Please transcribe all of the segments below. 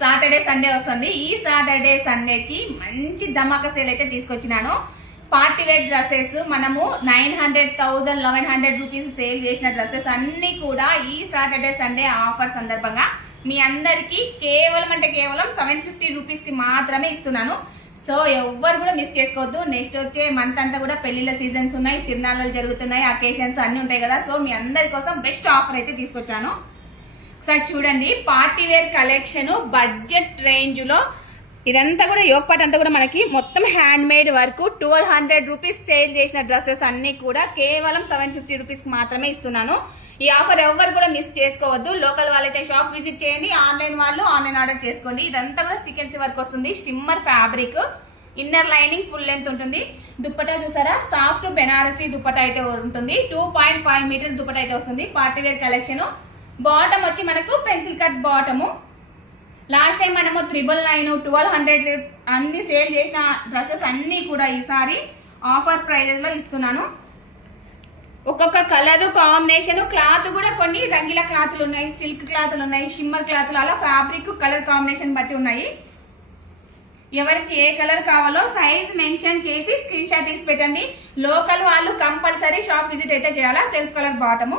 Saturday Sunday వస్తుంది. ఈ Saturday సండేకి మంచి ధమాకా సేల్ అయితే తీసుకొచ్చినాను. పార్టీ వేర్ డ్రెస్సెస్ మనము 900, 1000, 1100 రూపీస్ సేల్ చేసిన డ్రెస్సెస్ అన్ని కూడా ఈ సాటర్డే సండే ఆఫర్ సందర్భంగా మీ అందరికి కేవలం 750 రూపీస్కి మాత్రమే ఇస్తున్నాను. సో ఎవ్వరు కూడా మిస్ చేసుకోవద్దు. నెక్స్ట్ వచ్చే మంత్ అంతా కూడా పెళ్లిళ్ళ సీజన్స్ ఉన్నాయి, తిరునాళ్ళు జరుగుతున్నాయి, అకేషన్స్ అన్ని ఉంటాయి కదా. సో మీ అందరి కోసం బెస్ట్ ఆఫర్ అయితే తీసుకొచ్చాను. ఒకసారి చూడండి, party wear collection budget range లో ఇదంతా కూడా యోగపాట్ అంతా కూడా మనకి మొత్తం hand made work 1200 rupees sale చేసిన డ్రెస్సెస్ అన్ని కూడా కేవలం 750 రూపీస్కి మాత్రమే ఇస్తున్నాను. ఈ ఆఫర్ ఎవరు కూడా మిస్ చేసుకోవద్దు. లోకల్ వాళ్ళైతే షాప్ విజిట్ చేయండి, ఆన్లైన్ వాళ్ళు ఆన్లైన్ ఆర్డర్ చేసుకోండి. ఇదంతా కూడా సీక్వెన్సీ వర్క్ వస్తుంది, shimmer fabric, inner lining full length ఉంటుంది. దుప్పటా చూసారా, సాఫ్ట్ బెనారసీ దుప్పటా అయితే ఉంటుంది. 2.5 మీటర్ దుప్పటా అయితే వస్తుంది. Party wear collection. బాటమ్ వచ్చి మనకు pencil cut bottom. Last time మనము 999, 1200 అన్ని సేల్ చేసిన డ్రెస్సెస్ అన్ని కూడా ఈసారి ఆఫర్ ప్రైజెస్ లో ఇస్తున్నాను. ఒక్కొక్క కలర్ కాంబినేషన్, క్లాత్ కూడా కొన్ని రంగుల క్లాత్లు ఉన్నాయి, సిల్క్ క్లాత్లు ఉన్నాయి, షిమ్మర్ క్లాత్లు, అలా ఫ్యాబ్రిక్ కలర్ కాంబినేషన్ బట్టి ఉన్నాయి. ఎవరికి ఏ కలర్ కావాలో సైజ్ మెన్షన్ చేసి స్క్రీన్ షాట్ తీసి పెట్టండి. లోకల్ వాళ్ళు కంపల్సరీ షాప్ విజిట్ అయితే చేయాలా. సెల్ఫ్ కలర్ బాటము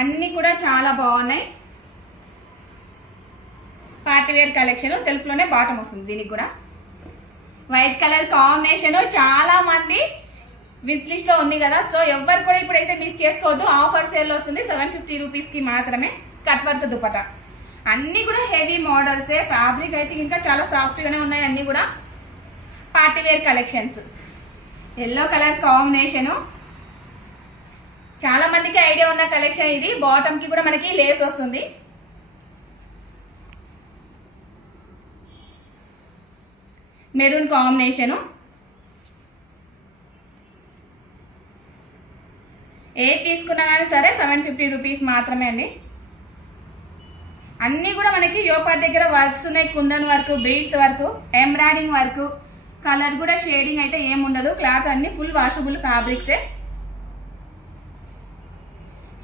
అన్ని కూడా చాలా బాగున్నాయి. పార్టీ వేర్ కలెక్షన్ సెల్ఫ్ లోనే బాటమ్ వస్తుంది. దీనికి కూడా వైట్ కలర్ కాంబినేషన్ చాలా మంది విజ్ లిస్ట్ లో ఉంది కదా. సో ఎవరు కూడా ఇప్పుడైతే మిస్ చేసుకోవద్దు. ఆఫర్ సేల్ వస్తుంది 750 రూపీస్ కి మాత్రమే. కట్ వర్క్ దుపట్టా అన్ని కూడా హెవీ మోడల్సే. ఫ్యాబ్రిక్ అయితే ఇంకా చాలా సాఫ్ట్ గానే ఉన్నాయి. అన్ని కూడా party wear collections. Yellow colour combination చాలా మందికి ఐడియా ఉన్న కలెక్షన్ ఇది. బాటమ్ కి కూడా మనకి లేస్ వస్తుంది. Maroon combination. ఏది తీసుకున్నా కానీ సరే 750 రూపీస్ మాత్రమే అండి. అన్నీ కూడా మనకి యోగపాట్ దగ్గర వర్క్స్ ఉన్నాయి. Kundan work, beads work, embroidering work. Colour కూడా షేడింగ్ అయితే ఏముండదు. క్లాత్ అన్ని ఫుల్ వాషబుల్ ఫ్యాబ్రిక్సే.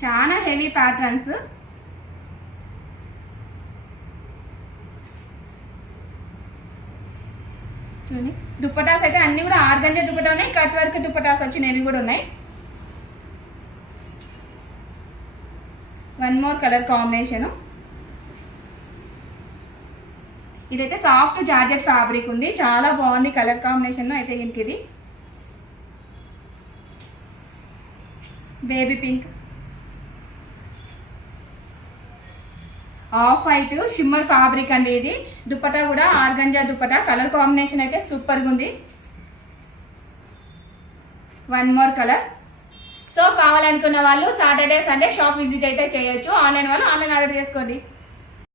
చాలా హెవీ ప్యాటర్న్స్. చూడండి, దుప్పటాస్ అయితే అన్ని కూడా ఆర్గంజా దుప్పటా ఉన్నాయి. కట్ వర్క్ దుప్పటాస్ వచ్చినవి కూడా ఉన్నాయి. One more colour combination. ఇదైతే సాఫ్ట్ జార్జెట్ ఫ్యాబ్రిక్ ఉంది, చాలా బాగుంది కలర్ కాంబినేషన్ అయితే. ఇంక ఇది baby pink, off white shimmer fabric అండి. ఇది దుప్పటా కూడా ఆర్గంజా దుప్పటా. కలర్ కాంబినేషన్ అయితే సూపర్గా ఉంది. One more colour. సో కావాలనుకున్న వాళ్ళు సాటర్డే సండే షాప్ విజిట్ అయితే చేయొచ్చు. ఆన్లైన్ వాళ్ళు ఆన్లైన్ ఆర్డర్ చేసుకోండి.